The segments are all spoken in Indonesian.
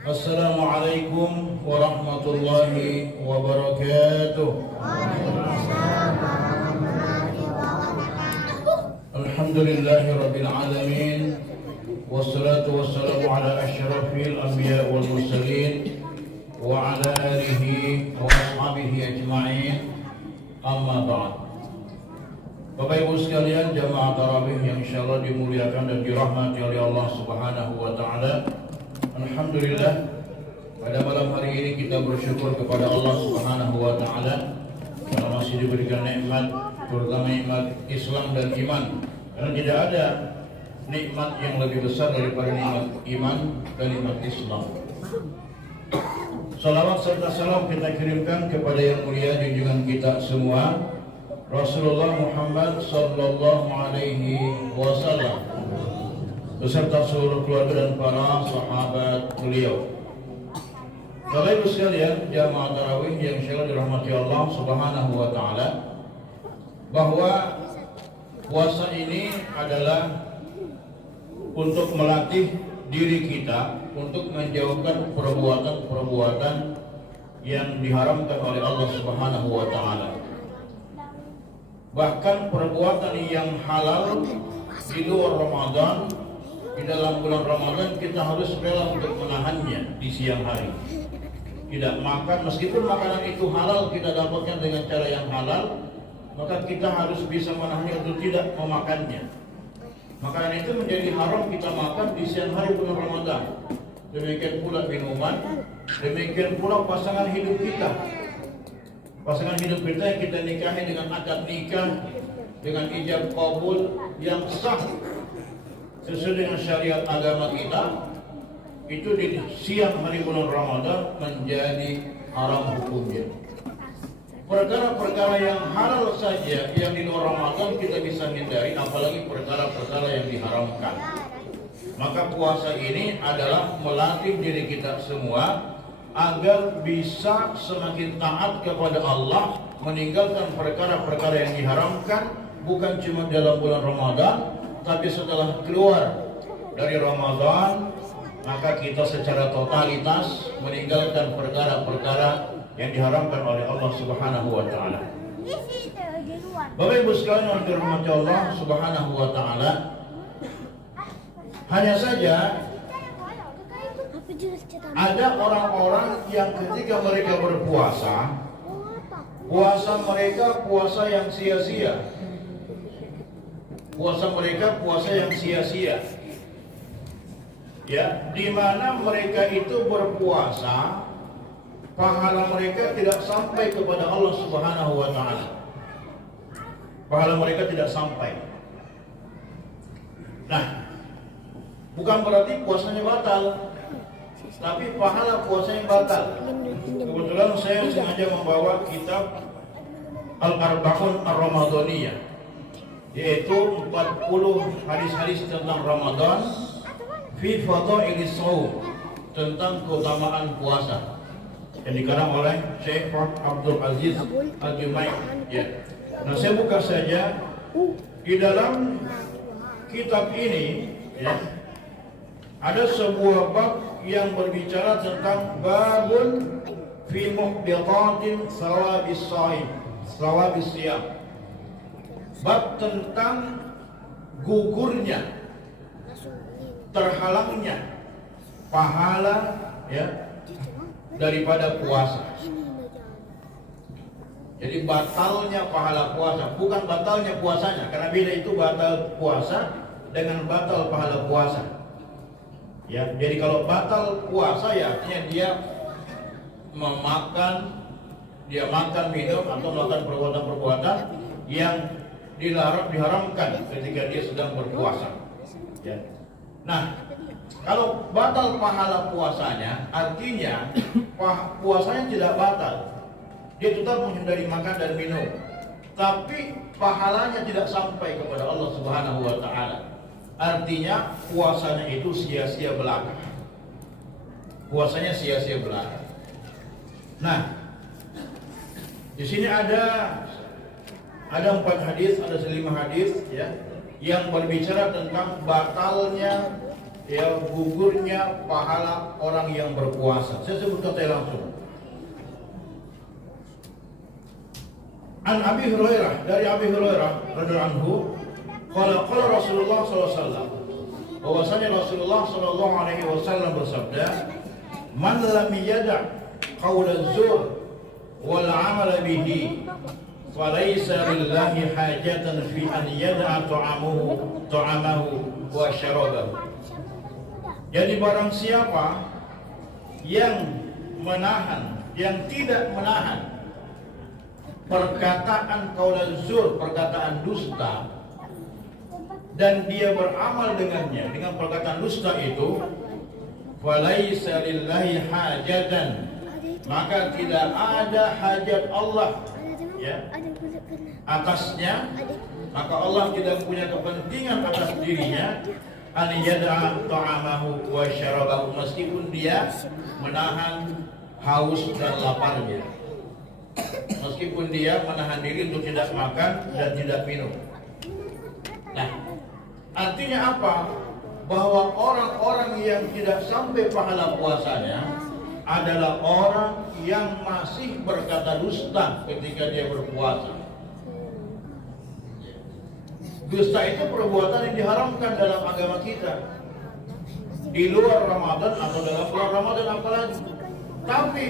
Assalamualaikum warahmatullahi wabarakatuh. Alhamdulillahirabbil alamin. Wassalatu wassalamu ala asyrafil anbiya wal mursalin wa ala alihi wa ashabihi ajma'in. Amma ba'd. Bapak Ibu sekalian, jamaah tarawih yang insyaallah dimuliakan dan dirahmati oleh Allah Subhanahu wa taala. Alhamdulillah, pada malam hari ini kita bersyukur kepada Allah Subhanahu wa taala karena masih diberikan nikmat, terutama nikmat Islam dan iman. Karena tidak ada nikmat yang lebih besar daripada nikmat iman dan nikmat Islam. Salawat serta salam kita kirimkan kepada yang mulia junjungan kita semua, Rasulullah Muhammad sallallahu alaihi wasallam, beserta seluruh keluarga dan para sahabat beliau. Bapak Ibu sekalian, jamaah tarawih yang insyaallah dirahmati Allah Subhanahu wa taala, bahwa puasa ini adalah untuk melatih diri kita untuk menjauhkan perbuatan-perbuatan yang diharamkan oleh Allah Subhanahu wa taala. Bahkan perbuatan yang halal di luar Ramadan, di dalam bulan Ramadan kita harus rela untuk menahannya di siang hari. Tidak makan, meskipun makanan itu halal kita dapatkan dengan cara yang halal, maka kita harus bisa menahannya untuk tidak memakannya. Makanan itu menjadi haram kita makan di siang hari bulan Ramadan. Demikian pula minuman, demikian pula pasangan hidup kita. Pasangan hidup kita yang kita nikahi dengan akad nikah, dengan ijab qabul yang sah sesuai dengan syariat agama kita, itu di siang hari bulan Ramadan menjadi haram hukumnya. Perkara-perkara yang halal saja yang di luar Ramadan kita bisa hindari, apalagi perkara-perkara yang diharamkan. Maka puasa ini adalah melatih diri kita semua agar bisa semakin taat kepada Allah, meninggalkan perkara-perkara yang diharamkan, bukan cuma dalam bulan Ramadan, tapi setelah keluar dari Ramadan, maka kita secara totalitas meninggalkan perkara-perkara yang diharamkan oleh Allah Subhanahu wa taala. Bapak Ibu sekalian yang dirahmati Allah Subhanahu wa taala, hanya saja ada orang-orang yang ketika mereka berpuasa, puasa mereka puasa yang sia-sia. Puasa mereka puasa yang sia-sia. Ya, di mana mereka itu berpuasa, pahala mereka tidak sampai kepada Allah Subhanahu wa taala. Pahala mereka tidak sampai. Nah, bukan berarti puasanya batal, tapi pahala puasa yang batal. Kebetulan saya sengaja membawa kitab Al-Arba'un Ar-Ramadaniyah, yaitu 40 hadis-hadis tentang Ramadan fi fadailis shaum, tentang keutamaan puasa, yang dikarang oleh Syekh Abdul Aziz Al-Jumai. Ya. Nah, saya buka saja di dalam kitab ini, ya, ada sebuah bab yang berbicara tentang babun fi muhbitatin thawabis shaim, thawabis siyam. Bab tentang gugurnya, terhalangnya pahala, ya, daripada puasa. Jadi batalnya pahala puasa, bukan batalnya puasanya, karena beda itu batal puasa dengan batal pahala puasa. Ya, jadi kalau batal puasa ya artinya dia makan, minum atau melakukan perbuatan-perbuatan yang diharamkan ketika dia sedang berpuasa. Ya. Nah, kalau batal pahala puasanya, artinya puasanya tidak batal. Dia tetap menghindari makan dan minum, tapi pahalanya tidak sampai kepada Allah Subhanahu wa taala. Artinya puasanya itu sia-sia belaka. Puasanya sia-sia belaka. Nah, di sini ada 4 hadis, ada 5 hadis, ya, yang berbicara tentang batalnya, ya gugurnya pahala orang yang berpuasa. Saya sebutkan saya langsung. An Abi Hurairah, dari Abi Hurairah radhiyallahu anhu, qala Rasulullah sallallahu alaihi wasallam, bahwasanya Rasulullah sallallahu alaihi wasallam bersabda, "Man lam yada' qaula zur wal 'amala bihi, falaysa lillahi hajatan fi an yada'a ta'amahu wa syarabahu." Jadi barang siapa yang menahan, yang tidak menahan perkataan qaulaz zur, perkataan dusta, dan dia beramal dengannya, dengan perkataan dusta itu, falaisa lillahi hajatan, maka tidak ada hajat Allah ya atasnya, maka Allah tidak punya kepentingan atas dirinya an yada'a ta'amahu wa syarabahu, meskipun dia menahan haus dan laparnya, meskipun dia menahan diri untuk tidak makan dan tidak minum. Nah, artinya apa? Bahwa orang-orang yang tidak sampai pahala puasanya adalah orang yang masih berkata dusta ketika dia berpuasa. Dusta itu perbuatan yang diharamkan dalam agama kita, di luar Ramadan atau dalam bulan Ramadan apalagi. Tapi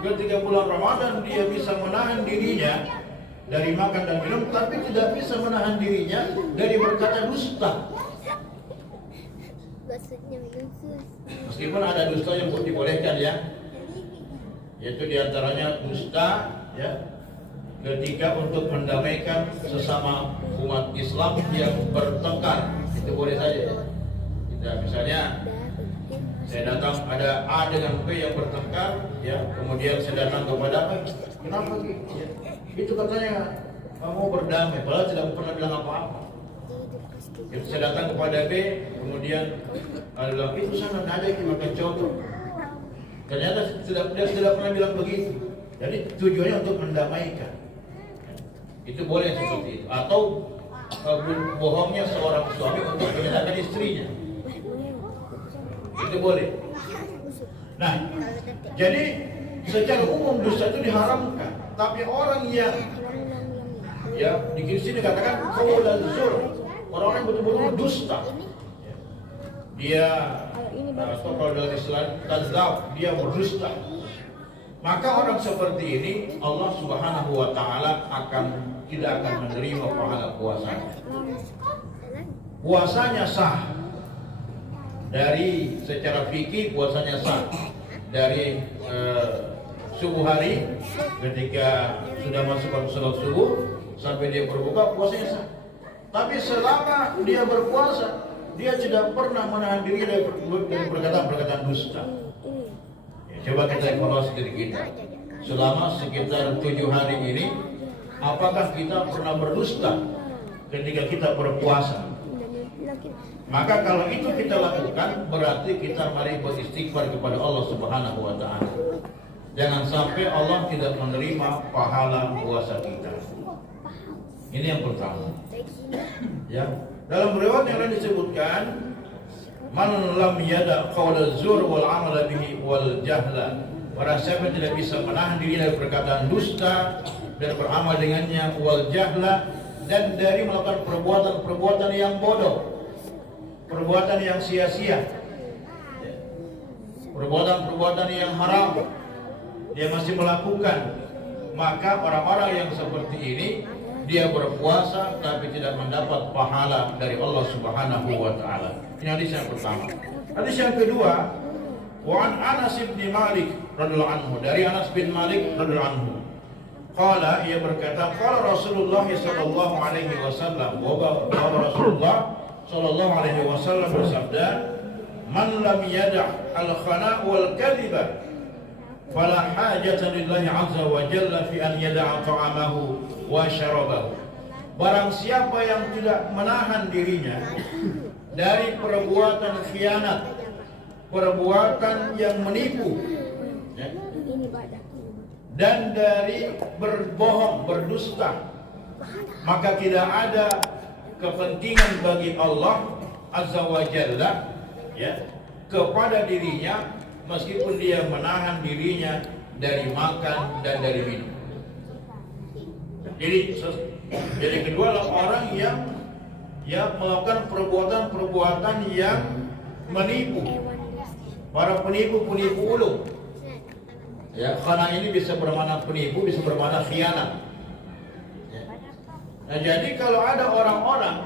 ketika bulan Ramadan dia bisa menahan dirinya dari makan dan minum, tapi tidak bisa menahan dirinya dari berkata dusta. Meskipun ada dusta yang dibolehkan ya, yaitu diantaranya dusta ya ketika untuk mendamaikan sesama umat Islam yang bertengkar, itu boleh saja. Tidak, misalnya saya datang, ada A dengan B yang bertengkar, ya, kemudian saya datang kepada A, kenapa gitu? Ya, itu katanya kamu berdamai, padahal tidak pernah bilang apa-apa. Ya, saya datang kepada B, kemudian ada bilang itu sana ada yang makan contoh. Ternyata dia tidak pernah bilang begitu. Jadi tujuannya untuk mendamaikan. Itu boleh seperti itu. Atau bohongnya seorang suami untuk menyenangkan istrinya. Itu boleh. Nah, jadi secara umum dusta itu diharamkan. Tapi orang yang ya di sini katakan qaulaz zur, orang-orang betul-betul dusta. Dia atau kalau dalam Islam kadzdzab, dia berdusta. Maka orang seperti ini Allah Subhanahu wa taala tidak akan menerima pahala puasanya. Puasanya sah. Dari secara fikih puasanya sah. Dari subuh hari ketika sudah masuk waktu salat subuh sampai dia berbuka, puasanya sah. Tapi selama dia berpuasa, dia tidak pernah menahan diri dari perkataan-perkataan dusta. Coba kita evaluasi diri kita. Selama sekitar 7 hari ini, apakah kita pernah berdusta ketika kita berpuasa? Maka kalau itu kita lakukan, berarti kita mari beristighfar kepada Allah Subhanahu wa taala. Jangan sampai Allah tidak menerima pahala puasa kita. Ini yang pertama. Ya, dalam riwayat yang lain disebutkan, man lam yada qaulaz zur wal 'amala bihi wal jahla, orang siapa tidak bisa menahan diri dari perkataan dusta dan beramal dengannya, wal jahla, dan dari melakukan perbuatan-perbuatan yang bodoh, perbuatan yang sia-sia, perbuatan-perbuatan yang haram dia masih melakukan, maka orang-orang yang seperti ini dia berpuasa tapi tidak mendapat pahala dari Allah Subhanahu wa taala. Ini hadis yang pertama. Hadis yang kedua, wa an Anas bin Malik radhiyallahu anhu, dari Anas bin Malik radhiyallahu anhu. Qala, ia berkata, qala Rasulullah sallallahu alaihi wasallam, wa Rasulullah sallallahu alaihi wasallam bersabda, man lam yada' al-khana' wal kadhiba fala hajata lillahi azza wa jalla fi an yada'a ta'amahu wa syarabahu. Barang siapa yang tidak menahan dirinya dari perbuatan khianat, perbuatan yang menipu, ya, dan dari berbohong, berdusta, maka tidak ada kepentingan bagi Allah azza wa jalla ya kepada dirinya meskipun dia menahan dirinya dari makan dan dari minum. Jadi kedua adalah orang yang melakukan perbuatan-perbuatan yang menipu. Para penipu-penipu ulung. Ya, karena ini bisa bermakna penipu, bisa bermakna khianat. Ya. Nah, jadi kalau ada orang-orang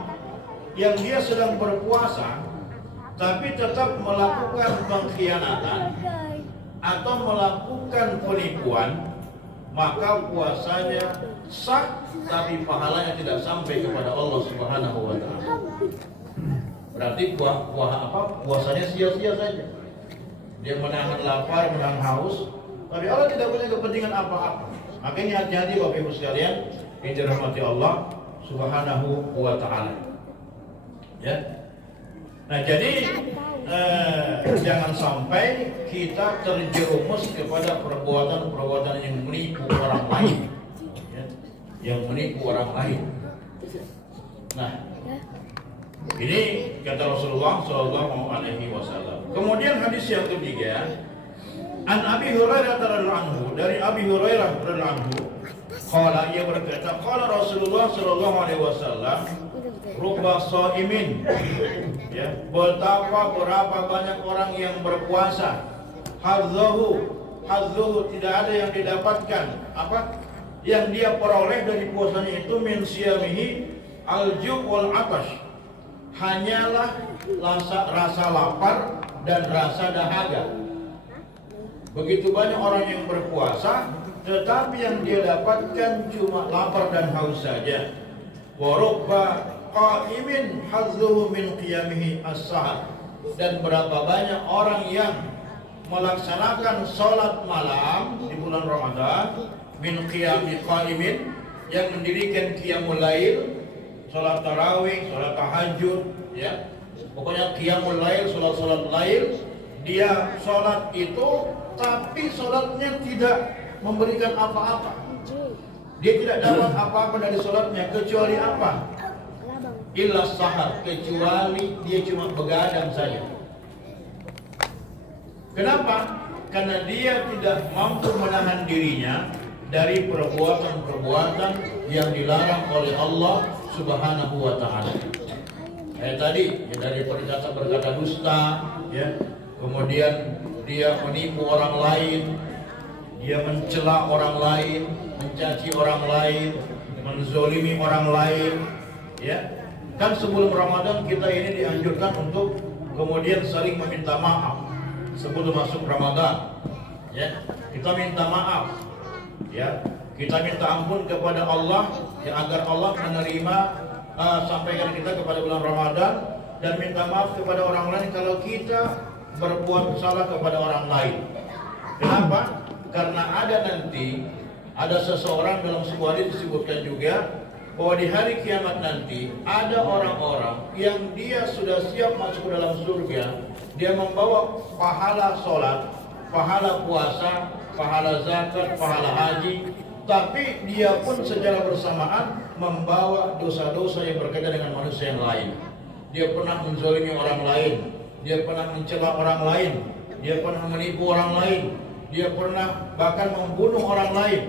yang dia sedang berpuasa tapi tetap melakukan pengkhianatan atau melakukan penipuan, maka puasanya sah tapi pahalanya tidak sampai kepada Allah Subhanahu wa taala. Berarti puasanya sia-sia saja. Dia menahan lapar, menahan haus, tapi Allah tidak punya kepentingan apa-apa. Makanya hati-hati Bapak Ibu sekalian yang dirahmati Allah Subhanahu wa taala. Ya. Nah, jadi jangan sampai kita terjerumus kepada perbuatan-perbuatan yang menipu orang lain. Ya. Yang menipu orang lain. Nah, ini kata Rasulullah Shallallahu Alaihi Wasallam. Kemudian hadis yang ketiga, An Abi Hurairah radhiyallahu anhu, dari Abi Hurairah radhiyallahu anhu, qala, ia berkata, qala Rasulullah Shallallahu Alaihi Wasallam, rubba shaimin, ya, betapa berapa banyak orang yang berpuasa, hadzuhu tidak ada yang didapatkan, apa yang dia peroleh dari puasanya itu, min siyamihi al-ju' wal atash, hanyalah rasa lapar dan rasa dahaga. Begitu banyak orang yang berpuasa, tetapi yang dia dapatkan cuma lapar dan haus saja. Wa rubba qa'imin hazzuhu min qiyamihi as-sahar, dan berapa banyak orang yang melaksanakan sholat malam di bulan Ramadan, min qiyami qa'imin, yang mendirikan qiyamul lail, sholat tarawih, sholat tahajud, ya, pokoknya qiyamul lail, sholat lail. Dia sholat itu, tapi sholatnya tidak memberikan apa-apa. Dia tidak dapat apa-apa dari sholatnya, kecuali apa? Illa sahar, kecuali dia cuma begadang saja. Kenapa? Karena dia tidak mampu menahan dirinya dari perbuatan-perbuatan yang dilarang oleh Allah Subhanahu wa taala. Tadi ya, dari berkata dusta, ya, kemudian dia menipu orang lain, dia mencela orang lain, mencaci orang lain, menzolimi orang lain, ya. Kan sebelum Ramadan kita ini dianjurkan untuk kemudian saling meminta maaf sebelum masuk Ramadan, ya. Kita minta maaf, ya. Kita minta ampun kepada Allah, ya, agar Allah menerima sampaikan kita kepada bulan Ramadan, dan minta maaf kepada orang lain kalau kita berbuat salah kepada orang lain. Kenapa? Karena ada seseorang dalam sebuah hadis disebutkan juga bahwa di hari kiamat nanti ada orang-orang yang dia sudah siap masuk ke dalam surga. Dia membawa pahala sholat, pahala puasa, pahala zakat, pahala haji, tapi dia pun secara bersamaan membawa dosa-dosa yang berkaitan dengan manusia yang lain. Dia pernah menzalimi orang lain, dia pernah mencela orang lain, dia pernah menipu orang lain, dia pernah bahkan membunuh orang lain.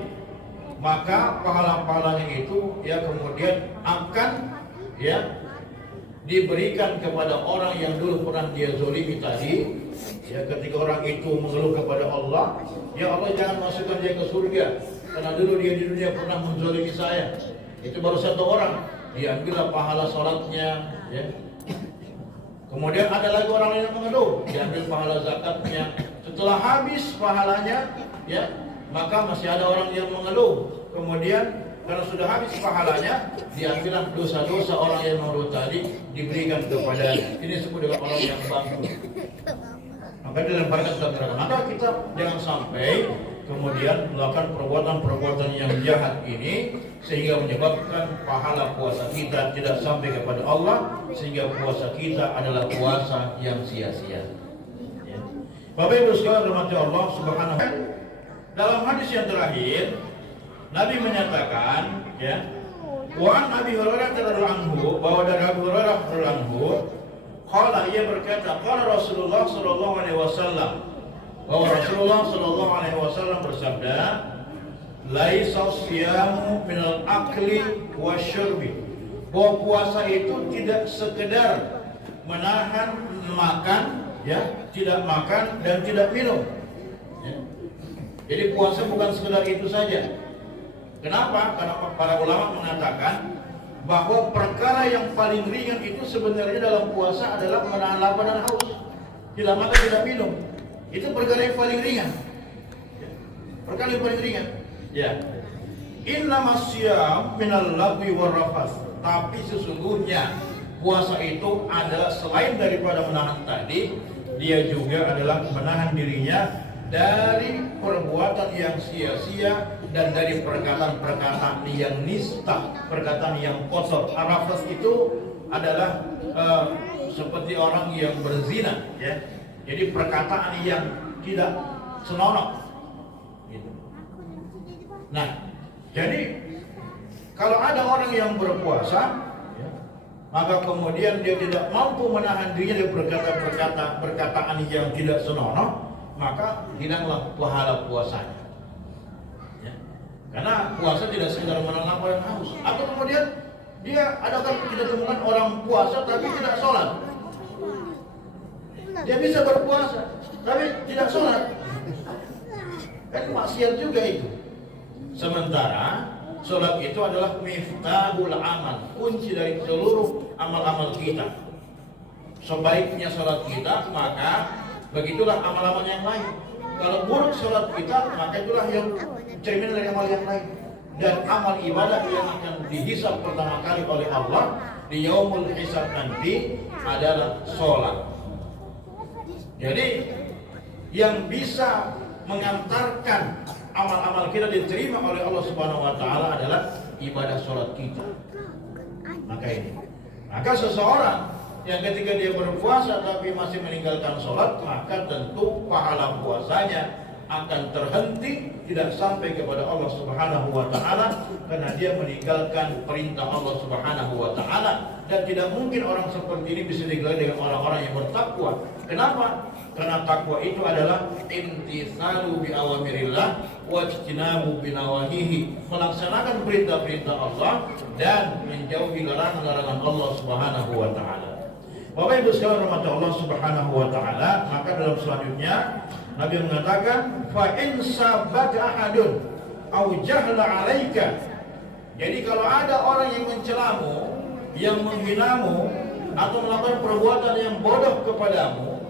Maka pahala-pahalanya itu ya kemudian akan ya diberikan kepada orang yang dulu pernah dia zalimi tadi. Ya, ketika orang itu mengeluh kepada Allah, ya Allah jangan masukkan dia ke surga karena dulu dia di dunia pernah menzalimi saya. Itu baru satu orang, diambillah pahala sholatnya, ya. Kemudian ada lagi orang lain yang mengeluh, diambil pahala zakatnya. Setelah habis pahalanya, ya, maka masih ada orang yang mengeluh. Kemudian karena sudah habis pahalanya, diambillah dosa-dosa orang yang mengeluh tadi, diberikan kepadanya. Ini disebut dengan orang yang bangkrut. Maka dalam barakat sudah, maka kita jangan sampai kemudian melakukan perbuatan-perbuatan yang jahat ini sehingga menyebabkan pahala puasa kita tidak sampai kepada Allah, sehingga puasa kita adalah puasa yang sia-sia. Ya. Bapak Ibu sekalian dirahmati Allah Subhanahu wa taala. Dalam hadis yang terakhir, Nabi menyatakan, ya, wa an Abi Hurairah radhiyallahu anhu, bahwa dari Abu Hurairah radhiyallahu anhu, Qala, ia berkata, qala Rasulullah sallallahu alaihi wasallam, bahwa Rasulullah sallallahu alaihi wasallam bersabda, laisa siyamu minal akli wasyurbi, bahwa puasa itu tidak sekedar menahan makan, ya, tidak makan dan tidak minum, ya. Jadi puasa bukan sekedar itu saja. Kenapa? Karena para ulama mengatakan bahwa perkara yang paling ringan itu sebenarnya dalam puasa adalah menahan lapar dan haus, tidak makan tidak minum. Itu perkara yang paling ringan, ya. Perkara yang paling ringan, ya. Innamas syiyam minal lagwi warrafas, tapi sesungguhnya puasa itu adalah selain daripada menahan tadi, dia juga adalah menahan dirinya dari perbuatan yang sia-sia dan dari perkataan-perkataan yang nista, perkataan yang kotor. Arafas itu adalah seperti orang yang berzina, ya. Jadi perkataan yang tidak senonoh, gitu. Nah, jadi kalau ada orang yang berpuasa, ya, maka kemudian dia tidak mampu menahan dirinya dari perkataan yang tidak senonoh, maka hilanglah pahala puasanya, ya. Karena puasa tidak sekedar menahan lapar dan haus. Atau kemudian dia adakah kita temukan orang puasa tapi tidak sholat. Dia bisa berpuasa tapi tidak sholat, kan maksiat juga itu. Sementara sholat itu adalah miftahul amal, kunci dari seluruh amal-amal kita. Sebaiknya sholat kita, maka begitulah amal-amal yang lain. Kalau buruk sholat kita, maka itulah yang cermin dari amal yang lain. Dan amal ibadah yang akan dihisab pertama kali oleh Allah di yaumul hisab nanti adalah sholat. Jadi yang bisa mengantarkan amal-amal kita diterima oleh Allah Subhanahu wa taala adalah ibadah sholat kita. Maka seseorang yang ketika dia berpuasa tapi masih meninggalkan sholat, maka tentu pahala puasanya akan terhenti, tidak sampai kepada Allah Subhanahu wa taala, karena dia meninggalkan perintah Allah Subhanahu wa taala. Dan tidak mungkin orang seperti ini bisa digelar dengan orang-orang yang bertakwa. Kenapa? Karena takwa itu adalah imtitsalu bi awamirillah wa ijtinabu bi nawahihi, melaksanakan perintah-perintah Allah dan menjauhi larangan-larangan Allah Subhanahu wa taala. Bapak Ibu sekalian rahmat Allah Subhanahu wa taala, maka dalam selanjutnya Nabi mengatakan fa in sabaka ahadun au jahla 'alaika. Jadi kalau ada orang yang mencelamu, yang menghinamu atau melakukan perbuatan yang bodoh kepadamu,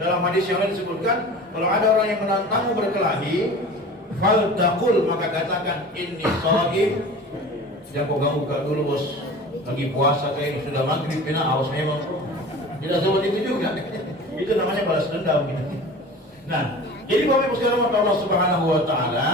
dalam hadis yang lain disebutkan kalau ada orang yang menantangmu berkelahi, fal taqul, maka katakan inni shaim. Jangan kau ganggu dulu bos, lagi puasa kayak sudah maghrib, pina awas memang. Tidak seperti itu juga. Itu namanya balas dendam gitu. Nah, jadi Bapak Ibu sekalian Allah Subhanahu wa taala,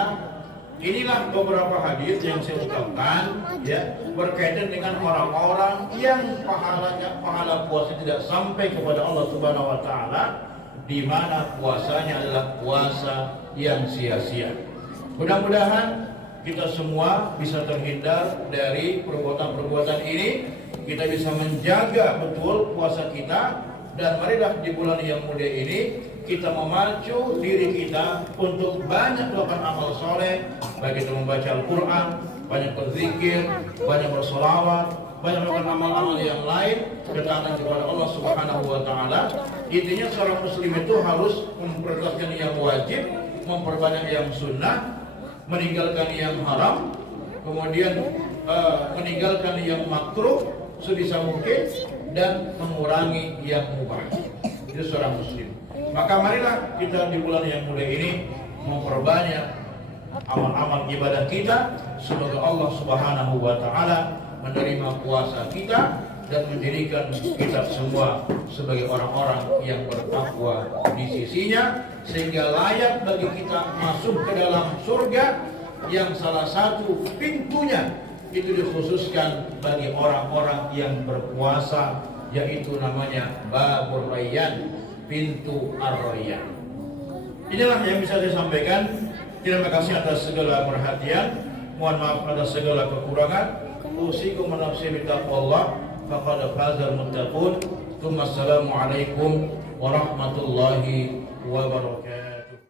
inilah beberapa hadis yang saya ungkapkan, ya, berkaitan dengan orang-orang yang pahala puasa tidak sampai kepada Allah Subhanahu wa taala, di mana puasanya adalah puasa yang sia-sia. Mudah-mudahan kita semua bisa terhindar dari perbuatan-perbuatan ini. Kita bisa menjaga betul puasa kita, dan marilah di bulan yang mulia ini kita memacu diri kita untuk banyak melakukan amal soleh, baik itu membaca Al-Quran, banyak berzikir, banyak bersolawat, banyak melakukan amal-amal yang lain ketaatan kepada Allah Subhanahu wa taala. Intinya seorang muslim itu harus mempertahankan yang wajib, memperbanyak yang sunnah, meninggalkan yang haram, kemudian meninggalkan yang makruh sebisa mungkin, dan mengurangi yang mubah. Itu seorang muslim. Maka marilah kita di bulan yang mulia ini memperbanyak amal-amal ibadah kita, semoga Allah Subhanahu wa taala menerima puasa kita dan menjadikan kita semua sebagai orang-orang yang bertakwa di sisinya, sehingga layak bagi kita masuk ke dalam surga yang salah satu pintunya itu dikhususkan bagi orang-orang yang berpuasa, yaitu namanya Babur Rayyan, pintu Ar-Rayyan. Inilah yang bisa saya sampaikan. Terima kasih atas segala perhatian. Mohon maaf atas segala kekurangan. Usikum wa nafsi bi taqwallah. faqad fazal muttaqun. Assalamualaikum warahmatullahi wabarakatuh.